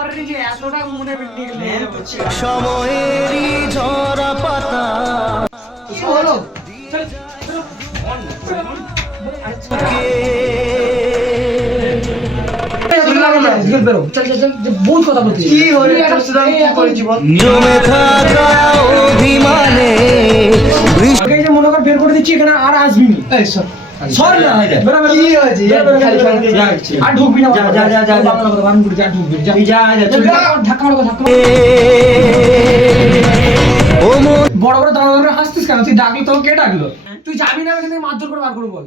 পারিনি যে এতটা মনে সময়েরই ঝরা পাতা হলো থাকা অভিমানে মনে কর বের করে দিচ্ছি এখানে আর আসবি নি। সর না কি হয়েছে? বেরো। যাচ্ছি। আর ঢুকবি না যা, যা, যা, যা, ঢুকবি। ধাক্কা ধাক্কা বড় বড় দাদা দাদা হাসতিস কেন তুই ডাকলি তোকে কে ডাকলো তুই যাবি না এখানে মারধর করে বার করে বল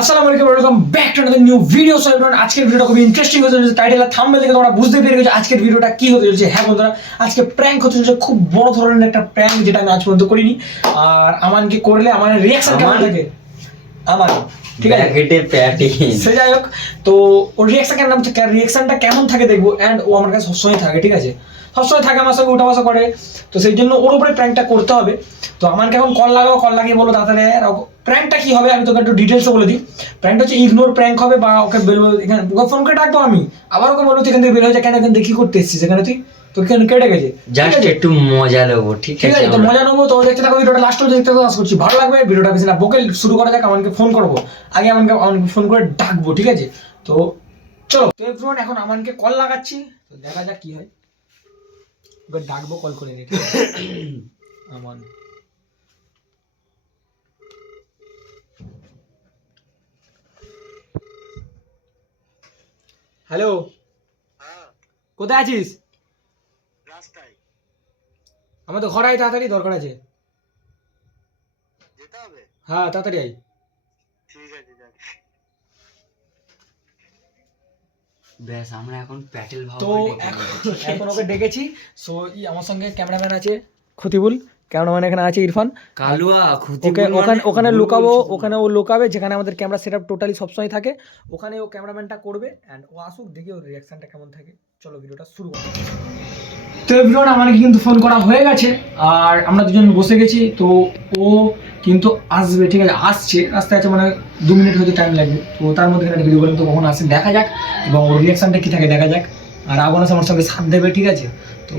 আসসালামু আলাইকুম welcome back to another new video so everyone আজকের ভিডিওটা খুব ইন্টারেস্টিং হতে চলেছে। টাইটেল আর থাম্বনেল দেখে তোমরা বুঝতে পেরে গেছো আজকের ভিডিওটা কি হতে চলেছে। হ্যাঁ বন্ধুরা আজকে প্র্যাঙ্ক হতে চলেছে খুব বড় ধরনের একটা প্র্যাঙ্ক যেটা আমি আজ পর্যন্ত করিনি। আর আমানকে করলে আমার রিয়াকশন কেমন? থাকে? আমার ঠিক আছে? প্যাকেটে প্যাটি সে যাই হোক তো ওর রিয়াকশন কেমন রিয়াকশনটা কেমন থাকে দেখব অ্যান্ড ও আমার কাছে সবসময় থাকে ঠিক আছে? সবসময় থাকে আমার সঙ্গে উঠা বসা করে। তো সেই জন্য ওর উপরে প্র্যাঙ্কটা করতে হবে। তো আমাকে এখন কল লাগাবো কল লাগিয়ে বলো তাড়াতাড়ি প্র্যাঙ্কটা কি হবে? আমি তোকে একটু ডিটেলসে বলে দিই। প্র্যাঙ্কটা হচ্ছে ইগনোর প্র্যাঙ্ক হবে বা ওকে বলব এখানে ওকে ফোন করে ডাকবো আমি। আবার ওকে বলব তুই এখান থেকে বের হয়ে যা কেন এখান থেকে কি করতে এসেছিস? এখানে তুই তোকে কেন কেটে গেছে? জাস্ট একটু মজা নেব ঠিক ঠিক আছে তো মজা নেব তো দেখতে থাকো ভিডিওটা লাস্ট পর্যন্ত দেখতে থাকো আশা করছি ভালো লাগবে। ভিডিওটা বেশি না বকে শুরু করা যাক আমাকে ফোন করব। আগে আমাকে আমাকে ফোন করে ডাকবো ঠিক আছে? তো চলো তো এখন আমাকে কল লাগাচ্ছি। তো দেখা যাক কি হয়। এবার ডাকবো কল করে নি আমান হ্যালো কোথায় আছিস? রাস্তায়। আমার তো ঘর আয় তাড়াতাড়ি দরকার আছে। যেতে হবে? হ্যাঁ তাড়াতাড়ি আয়। ঠিক আছে। ব্যাস আমরা এখন প্যাটেল ভাব তো এখন ওকে ডেকেছি। সো আমার সঙ্গে ক্যামেরাম্যান আছে খতিবুল ক্যামেরাম্যান এখানে আছে ইরফান। কালুয়া ওকে ওখানে ওখানে লুকাবো ওখানে ও লুকাবে যেখানে আমাদের ক্যামেরা সেট আপ টোটালি সবসময় থাকে। ওখানে ও ক্যামেরাম্যানটা করবে অ্যান্ড ও আসুক দেখি ওর রিয়াকশনটা কেমন থাকে। চলো ভিডিওটা শুরু করি। তো এভরিওয়ান আমাকে কিন্তু ফোন করা হয়ে গেছে, আর আমরা দুজন বসে গেছি, তো ও কিন্তু আসবে, ঠিক আছে, আসছে আসতে আছে মানে দু মিনিট হয়তো টাইম লাগবে, তো তার মধ্যে একটা ভিডিও করেন তো কখন আসে, দেখা যাক, এবং ওর রিয়াকশনটা কী থাকে দেখা যাক, আর আগুন আমার সঙ্গে সাথ দেবে, ঠিক আছে, তো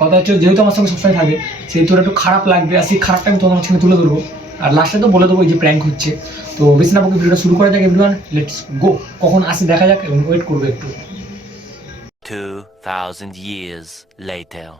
কথা হচ্ছে যেহেতু আমার সঙ্গে সবসময় থাকে, সেহেতু ওর একটু খারাপ লাগবে, আর সেই খারাপটা আমি তোমার সঙ্গে তুলে ধরবো, আর লাস্টে তো বলে দেবো এই যে প্র্যাঙ্ক হচ্ছে, তো বেশি না ভিডিওটা শুরু করা যাক এভরিওয়ান লেটস গো কখন আসে দেখা যাক, এবং ওয়েট করব একটু। 2,000 years later.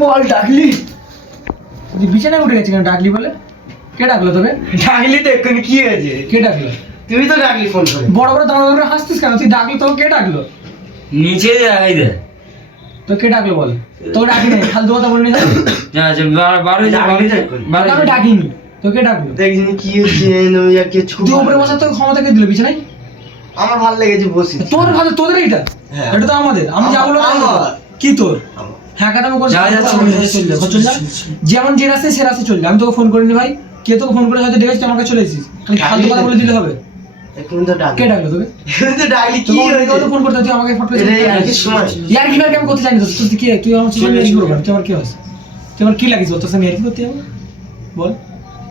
বল ডাকলি? তুই বিছানায় উঠে গেছি কেন? ডাকলি বলে? কে ডাকলো তোকে? ডাকলি তো এক্ষুনি কি হয়েছে? কে ডাকলো? তুই তো ডাকলি ফোন করে। বড় বড় দাঁড়া দাঁড়া হাসতিস কেন? তুই ডাকলি তোকে কে ডাকলো? নিচে যাই দে তো কে ডাকলো বল? তোকে ডাকি নাই ফালতু কথা বললি না? যা বার- ডাকলি তো বার-। ডাকিনি। তো কে ডাকলো? দেখছিস কি হচ্ছে নই আর কিছু তুই উপরে বসা তোর ক্ষমতা কে দিল বিছানায়? আমার ভালো লেগেছে বসি তোর ভালো তোদের এইটা হ্যাঁ। এটা তো আমাদের। আমি যা বলব তাই আমার। হবে। কি তোর? আমার। হ্যাঁ কাটা করে যা, যা, চল, চল, চল যা, চল, চল যা। চল, চল। যেমন যে রাস্তায় সে রাস্তায় চল যা। আমি তোকে ফোন করিনি ভাই। কে তোকে ফোন করে হয়তো তুই আমাকে চলে এসেছিস। খালি ফালতু কথা বলে দিলে হবে। এখন কে ডাকলো তোকে? তো ডাকলি কি হয়েছে? ফোন করতে তুই আমাকে ফটো এটা কি সময়। ইয়ার কি আমি করতে চাই তো তুই কি তুই আমার ইয়ার কি করবি তুই আমার কি হস? তুই আমার কি লাগিস? বল তোর সঙ্গে ইয়ার কি করতে যাব? বল।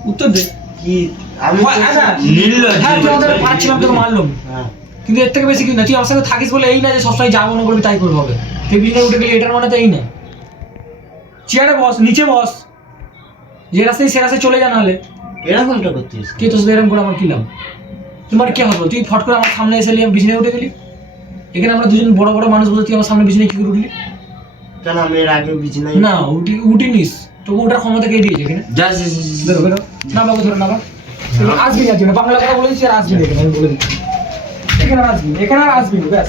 উত্তর দে। কি? আমি হয়, নির্লজ্জ। হ্যাঁ তুই আমাদের পারছিলাম তোকে মারলাম। হ্যাঁ। কিন্তু এর থেকে বেশি কি না তুই আমার সঙ্গে থাকিস বলে এই না যে সবসময় যাব মনে করবি তাই করবি হবে তুই উঠে গেলি এটার মানে তো এই না। চেয়ারে বস নিচে বস। যে রাস্তায় সে রাস্তায় চলে যা নাহলে। এরকমটা করছিস কে তোর সাথে এরকম করে আমার কি লাভ? তোমার কে হবে? তুই ফট করে আমার সামনে এসে আমি বিছানায় উঠে গেলি? এখানে আমরা দুজন বড় বড় মানুষ বসে তুই আমার সামনে বিছানায় কি করে উঠলি? কেন আমি এর আগে বিছানায় না উঠি উঠি নিস তোকে ওটার ক্ষমতা কে দিয়েছে এখানে? যা, যা। বেরো বেরো। না বাবু ধরো না বাবা। আসবি না তুই, বাংলা কথা বলে দিচ্ছি আর আসবি না আমি বলে দিচ্ছি। এখানে আর আসবি এখানে আর আসবি না ব্যাস।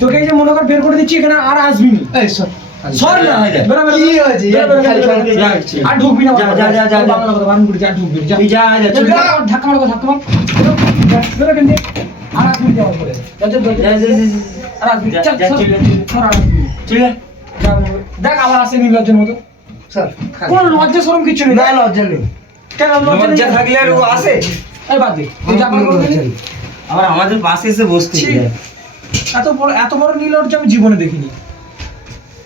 তোকে এই যে মনে কর বের করে দিচ্ছি এখানে আর আসবি না। এই সর। সর না হায়দার। বেরো, বেরো, কি হয়েছে? বেরো, বেরো, খালি বেরো, খালি বেরো। যা, আর ঢুকবি না যা, যা, যা, যা, যা। কথা বারণ করি, যা, ঢুকবি যা। যা যা চল বেরো, বেরো, ধাক্কা মারো, ধাক্কা মারো। বেরো, বেরো, বেরো এখান থেকে। আর এক মিনিট পরে। যা, যা, যা, যা, যা, যা, যা, যা। আর এক মিনিট, চল, সর, চলে যা। সর, আর এক মিনিট। ঠিক আছে যা, দেখ আবার আসে নির্লজ্জের মতো স্যার কোন লজ্জা সরম কিচ্ছু নেই না লজ্জা নেই কেন লজ্জা থাকলে আর ও আসে এই বাদ দে। আবার আমাদের পাশে এসে বসতে এত বড় এত বড় নির্লজ্জ আমি জীবনে দেখিনি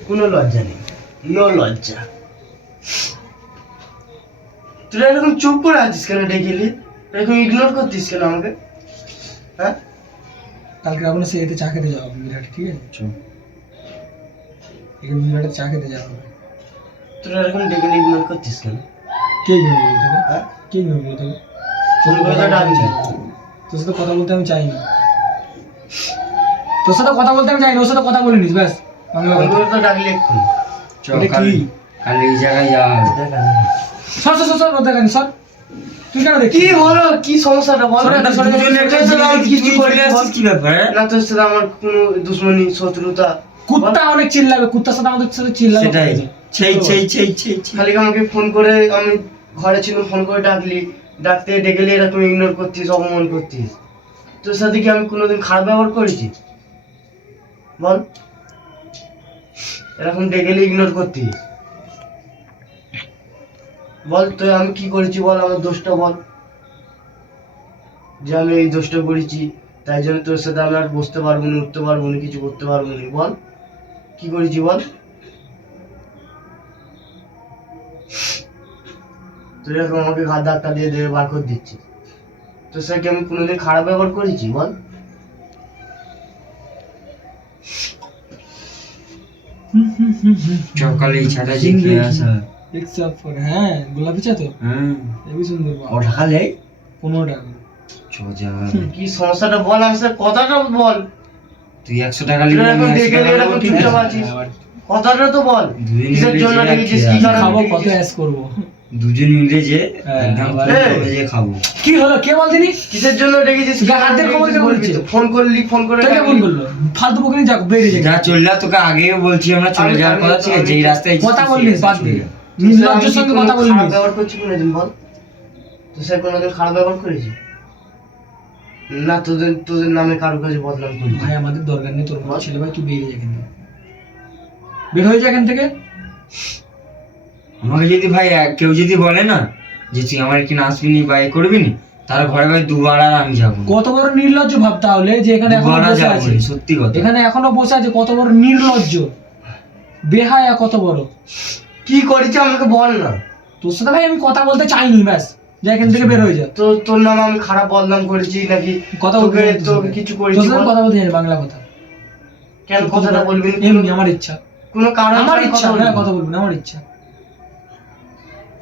কোনো লজ্জা নেই। নো লজ্জা। তুই এরকম চুপ করে আছিস কেন ডেকেলি এরকম ইগনোর করতিস কেন আমাকে? হ্যাঁ? কালকে আপনার সে এতে চা খেতে যাওয়া বিরাট ঠিক আছে? এখানে বিরাটে চা খেতে যাওয়া হবে। তুই এরকম ডেকেলি ইগনোর করতিস কেন? কে বলে তোকে? হ্যাঁ? কে গেম বলে তোকে? ফোন করে তো ডাকবি তোর সাথে কথা বলতে আমি চাই না তোর সাথে কথা বলতে আমি চাই না ওর সাথে কথা বলে নিস ব্যাস। বাংলা ফোন কথা করে তো ডাকলি এক্ষুনি চল কাল কাল এই জায়গায় যাওয়া হবে দেখ আমি। সর সর সর সর ওদের সর। তুই কেন কি হলো কি সমস্যাটা বল। সরে যা, সরে যা, দুজনে একটা তোর সাথে আমার জিনিস কিছু তুই আসছিস কি ব্যাপার? না তোর সাথে আমার কোনো দুশ্মনী শত্রুতা। কুত্তা অনেক চিল্লাবে কুত্তার সাথে আমাদের সাথে চিল্লাবে সেটাই। সেই সেই সেই সেই সেই। খালি আমাকে ফোন করে আমি ঘরে ছিলাম ফোন করে ডাকলি। ডাকতে ডেকেলি এরকম ইগনোর করতিস অপমান করতিস। তোর সাথে কি আমি কোনোদিন খারাপ ব্যবহার করেছি? বল। এরকম ডেকেলি ইগনোর করতিস। বল তুই আমি কি করেছি বল, আমার দোষটা বল। যে আমি এই দোষটা করেছি, তাই জন্য তোর সাথে আমি আর বসতে পারব না, উঠতে পারব না, কিছু করতে পারব না। বল, কি করেছি বল? তুই এরকম আমাকে ঘাত ধাক্কা দিয়ে দিয়ে বার করে দিচ্ছিস। তোর সাথে আমি কোনোদিন খারাপ ব্যবহার করেছি? বল। চল ছাড়া যে খেয়ে আসা হ্যাঁ গোলাপি চা তো। হ্যাঁ। এবি সুন্দর বাবা। ও টাকা লে পনেরো টাকা। চজা। কি সমস্যাটা বল সাথে কথাটা বল। তুই একশো টাকা লিখে এখন দেখে একশো এরকম চুপচাপ আছিস। কথাটা তো বল। কিসের জন্য লিখেছিস কি খাব কত অ্যাস করব? দুজন মিলে যে হ্যাঁ, যে খাব। কি হলো? কে বল দিনি কিসের জন্য ডেকেছিস? তুই হাত দিয়ে খবর কে বলছিস? তো। ফোন করলি ফোন করে তোকে ফোন। করল। ফালতু বকে যাক বেরিয়ে যা যাক। চললা তোকে আগেও বলছি আমরা চলে যাওয়ার কথা ঠিক আছে যেই রাস্তায় কথা সেই বাদ দে। নির্লজ্জের সঙ্গে কথা কোনো বললিস খারাপ ব্যবহার করছি কোনোদিন বল? তো সে কোনোদিন খারাপ ব্যবহার করেছি? না তোদের তোদের নামে কারও কাছে বদনাম করেছি ভাই আমাদের দরকার নেই তোর মতো ছেলে ভাই তুই বেরিয়ে যা এখান থেকে। বের হয়ে যা এখান থেকে। আমাকে যদি ভাই কেউ যদি বলে না যে তুই আমার এখানে আসবি নি বা এ করবি নি তার ঘরে ভাই দুবার আর আমি যাব কত বড় নির্লজ্জ ভাব তাহলে যে এখানে এখনও বসে আছে। সত্যি কথা। এখানে এখনও বসে আছে কত বড় নির্লজ্জ। বেহায়া কত বড়। কি করেছি আমাকে বল না। তোর সাথে ভাই আমি কথা বলতে চাইনি ব্যাস। যা এখান থেকে বের হয়ে যা। তো তোর নাম আমি খারাপ বদনাম করেছি নাকি? কথা তোকে তোকে কিছু করেছি বল? কথা বলতে জানি বাংলা কথা। কেন? কথাটা বলবি না? এমনি আমার ইচ্ছা। কোনো কারণ আমার ইচ্ছা হ্যাঁ বলবি কথা বলব না আমার ইচ্ছা।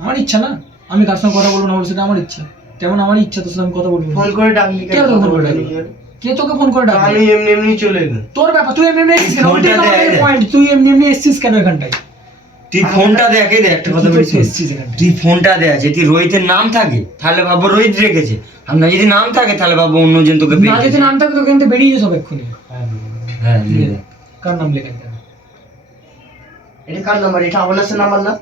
আমার ইচ্ছা না। আমি কার সঙ্গে কথা বলব না আমার সেটা আমার ইচ্ছা। তেমন আমার ইচ্ছা তোর সাথে আমি কথা বলব? ফোন করে ডাকলি কে তোকে ফোন করে ডাকলো? কে তোকে ফোন করে ডাকবে আমি এমনি এমনি চলে এলাম তোর ব্যাপার তুই এমনি এমনি এসেছিস কেন? আমাদের তুই এমনি এমনি এসেছিস কেন এখানটায়? তুই ফোনটা দেখে দে একটা কথা বলছি? তুই ফোনটা দে রোহিতের নাম থাকে তাহলে ভাববো রোহিত রেখেছে। আর না যদি নাম থাকে তাহলে ভাববো অন্যজন তোকে না যদি নাম থাকে তো এখান থেকে বেরিয়ে যাবে এক্ষুনি। হ্যাঁ কার নাম লেখা এটা কার নাম্বার? এটা আবনাসের নাম্বার না?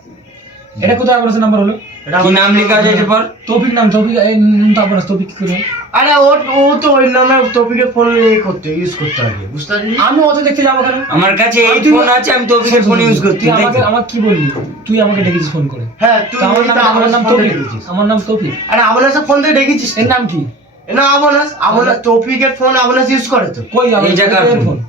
এটা কোথায় আপনার নাম্বার হলো? এটা কি নাম লেখা আছে এটার পর? তৌফিক নাম তৌফিক এই আপনার তৌফিক কি করে। আরে ও ও তো ওই নামে টপিকে ফোন ইয়ে করতে ইউজ করতে হবে বুঝতে পারলি? আমি অত দেখতে যাব কেন? আমার কাছে এই তুই- ফোন আছে আমি তোকে ফোন ইউজ করছি তুই আমাকে আমাকে কি বললি? তুই আমাকে ডেকেছিস ফোন করে। হ্যাঁ তুই আমার নাম তো আমার নাম তৌফিক। আমার নাম তৌফিক। আরে আবনাসের ফোন দিয়ে ডেকেছিস এর নাম কি? না আবনাস আবনাস টপিকের ফোন আবনাস ইউজ করে তো। কই এই জায়গার ফোন।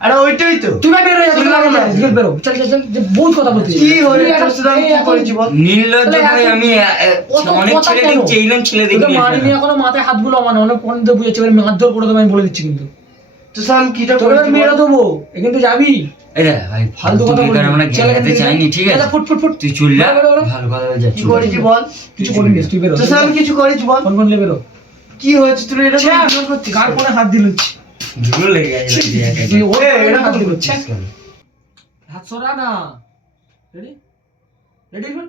ফোন আরে ওইটাই তো। তুই বের হয়ে যা তুই শুনলাম ভাই না। বের বেরো। চল চল চল বহুত কথা বলছিস। কি হলো? তুই তোর এখন- সাথে আমি এই কি করেছি বল নির্লজ্জ ভাই আমি আ, আ, অত অনেক ছেলে দেখছি এইরকম ছেলে দেখি মারিনি এখনও মাথায় হাতগুলো মানে অনেক ফোন দিয়ে বুঝেছে এবার মারধর করে দেবো আমি বলে দিচ্ছি কিন্তু। তো স্যার কিটা তোকে করেছি মেরে দেবো। এখান যাবি। এই ভাই ফালতু ফালতু কথা বেকার আমরা চল এখান জ্ঞানাতে থেকে চাইনি ঠিক আছে? ফুট ফুট ফুট। তুই চুললা বেরো, বেরো, বেরো। ভালো কথা যা কি করেছি বল? কিছু করিনি তুই বেরো। তো স্যার কিছু করেছি বল? ফোন ফোন নিয়ে কি হয়েছে? তুই এটা করছিস? কার কেন? হাত দিল। লেগে গেছে দেখ। তুই ওর এ, ফোনে এরকম হাত দিল করছিস কেন? হাত সরা না। রেডি রেডি শুন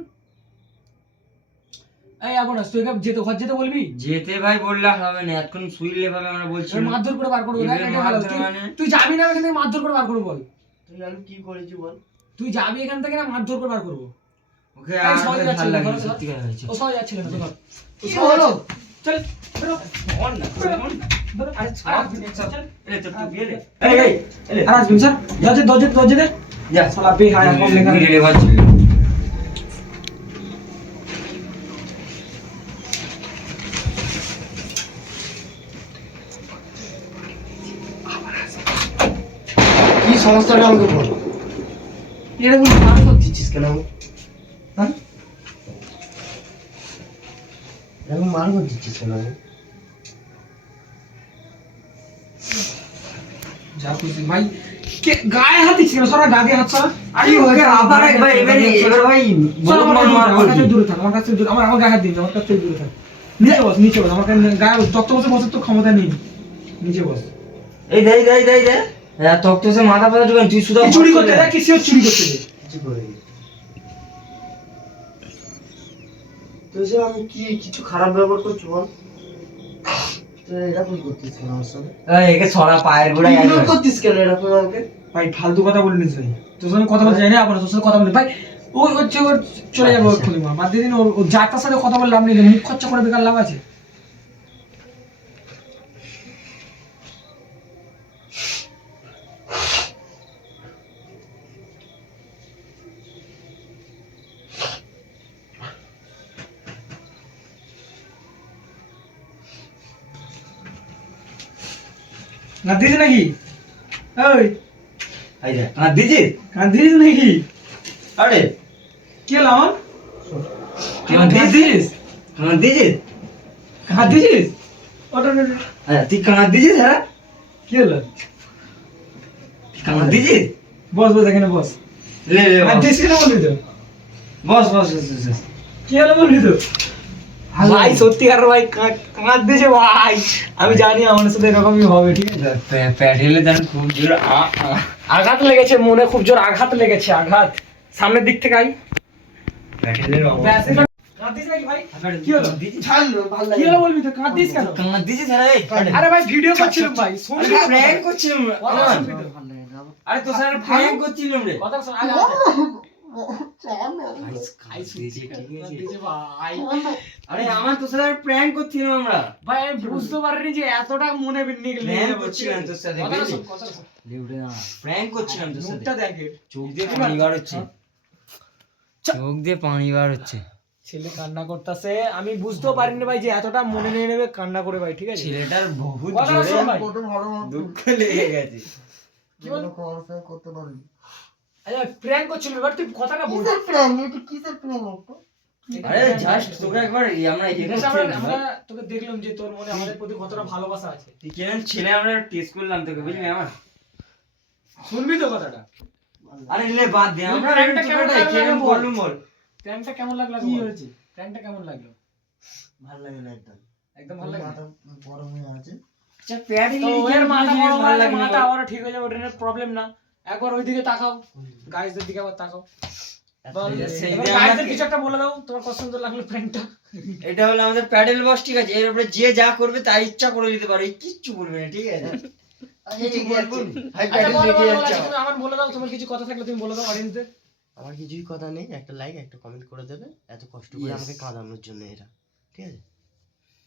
এই আপনার তুই যেতে ঘর যেতে বলবি? যেতে ভাই বললে হবে না। এখন শুইলে ভাবে আমরা বলছি মারধর করে বার করব। তুই- মানে? যাবি না এখান থেকে মারধর করে বার করব বল। তুই আমি কি করেছি বল? তুই যাবি এখান থেকে না মারধর করে বার করব। ওকে আর যাচ্ছিল না তো হলো? চল বেরো। না। না। কি সমস্যাটা আমাকে বল এরকম কেন হ্যাঁ এরকম মারা করছিস কেন আমাকে? যা খুশি। ভাই কে গায়ে হাত দিচ্ছি না সরা গায়ে হাত সরা আরে ওকে আবার একবার এবারে এবার ভাই আমার মার কাছ থেকে করবি দূরে থাক আমার কাছ দূরে আমার আমার গায়ে হাত দিন আমার কাছ দূরে থাক। নিচে বস নিচে বস আমার কাছে গায়ে যত বসে বসে তো ক্ষমতা নেই। নিচে বস। এই দেই দেই দেই দে হ্যাঁ তক তো সে মাথা পাতা ঢুকেন তুই শুধু চুরি করতে দেখ চুরি করতে দে? তো সে আমি কি কিছু খারাপ ব্যবহার করছি বল? তুই এরকম করতিস কেন আমার সাথে? এই একে ছড়া পায়ের গোড়ায় ইগনোর করতিস কেন এরকম আমাকে? ভাই ফালতু কথা বলিস ভাই। তোর সাথে কথা বলতে যাই না আবার তোর সাথে কথা বলি ভাই ওই হচ্ছে ওর চলে যাব এক্ষুনি মা। বাদ দিয়ে দিন ওর ওর যার তার সাথে কথা বললাম আপনি মুখ খরচা করে বেকার লাভ আছে? না দিস নাকি? ওই। এই দে আর দিজি নাকি? আরে। কে লামন কাঁদিস? কাঁদিস কাঁদ দিজি কাঁদিস ওটা ওটা, ওটা। আরে তুই কাঁদ দিজিস হ্যাঁ? কি হলো? কাঁদ দিজিস বস বস এখানে বস। লে লে বস। কাঁদিস কেন বলবি তো? বস বস বস। কি হলো বলবি তো? ভাই সত্যিকার ভাই কাঁদতেছে ভাই আমি জানি আমার সাথে এরকমই হবে ঠিক আছে প্যা- প্যাডেলে যেন খুব জোর। আঘাত লেগেছে মনে খুব জোর আঘাত লেগেছে আঘাত সামনের দিক থেকে আই প্যাডেলের অবস্থা। তো? আরে ভাই ভিডিও করছিলাম ভাই তো করছিলাম তো? আরে তোর সাথে প্র্যাঙ্ক করছিলাম রে কথা শোন আগে আগে। ছাড় না। আইস দিয়েছি, ঠিক আছে। ভাই আরে আমার তোর সাথে প্র্যাঙ্ক করছিলাম আমরা। ভাই আমি বুঝতে পারিনি যে এতটা মনে নিয়ে প্র্যাঙ্ক করছিলাম তোর সাথে। লেউটে না প্র্যাঙ্ক করছিলাম তোর সাথে। মুখটা দেখ। চোখ দিয়ে পানি বার হচ্ছে। চোখ দিয়ে পানি বার হচ্ছে। ছেলে কান্না করতেছে। আমি বুঝতেও পারিনি ভাই যে এতটা মনে নিয়ে নেবে কান্না করে ভাই ঠিক আছে? ছেলেটার বহুত জোরে। দুঃখ লেগে গেছে। কি বল? করতে পারবি। আচ্ছা প্র্যাঙ্ক করছিল এবার তুই কথাটা বল। কিসের prank? এটা কিসের একটা? আরে জাস্ট তোকে একবার আমরা আমরা তোকে দেখলাম যে তোর মনে আমাদের প্রতি কতটা ভালোবাসা আছে। তুই কেমন ছেলে আমরা টেস্ট করলাম তোকে বুঝলি আমার? শুনবি তো কথাটা? আরে লে বাদ দে আমরা একটু কেমন লাগল কেমন বল? বল। প্র্যাঙ্কটা কেমন লাগল কি হয়েছে? প্র্যাঙ্কটা কেমন লাগল? ভালো লাগে না একদম। একদম ভালো লাগে মাথা গরম হয়ে আছে। আচ্ছা প্যাডে ওর মাথা বড় ভালো হয়ে লাগে মাথা আবার ঠিক হয়ে যাবে ওটা প্রবলেম না। একবার ওইদিকে তাকাও। গাইসদের দিকে আবার তাকাও। এটা হলো আমাদের প্যাডেল বস ঠিক আছে? এর উপরে যে যা করবে তার ইচ্ছা করে দিতে পারে। কিচ্ছু বলবে না ঠিক আছে? এই যে বলব? হাই আচ্ছা যাচ্ছে আচ্ছা, আমার। বলে দাও তোমার কিছু কথা থাকলে তুমি বলে দাও অডিয়েন্সদের আমার কিছুই কথা নেই একটা লাইক একটা কমেন্ট করে দেবে। এত কষ্ট করে আমাকে কাঁদানোর জন্য এরা ঠিক আছে?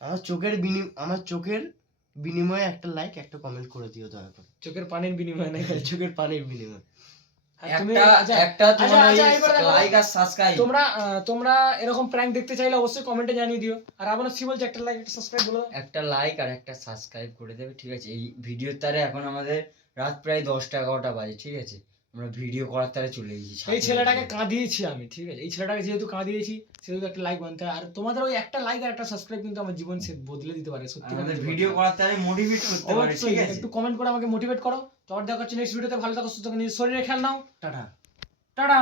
আমার চোখের বিনি আমার চোখের বিনিময়ে একটা লাইক একটা কমেন্ট করে দিও দয়া করে। চোখের পানির বিনিময়ে নাই চোখের পানির বিনিময়ে। তোমার আচ্ছা, আর সাবস্ক্রাইব তোমরা এরকম প্র্যাঙ্ক দেখতে চাইলে অবশ্যই কমেন্টে জানিয়ে দিও। আর আমার বলছে? একটা লাইক একটা সাবস্ক্রাইব বলো একটা লাইক আর একটা সাবস্ক্রাইব করে দেবে ঠিক আছে? এই ভিডিওর তারে এখন আমাদের রাত প্রায় দশটা এগারোটা বাজে ঠিক আছে? আমরা ভিডিও করার তারা চলে গেছি এই ছেলেটাকে কাঁদিয়েছি আমি ঠিক আছে? এই ছেলেটাকে যেহেতু কাঁদিয়েছি সেহেতু একটা লাইক বানতে হয়। আর তোমাদের ওই একটা লাইক আর একটা সাবস্ক্রাইব কিন্তু আমার জীবন সে বদলে দিতে পারে সত্যি আমাদের কথা ভিডিও। করার তারা মোটিভেট করতে পারে ঠিক আছে? একটু কমেন্ট করে আমাকে মোটিভেট করো। তোমার দেখা হচ্ছে নেক্সট ভিডিওতে ভালো থাকো সুস্থ থাকো নিজের শরীরে খেয়াল নাও। টাটা। টাটা।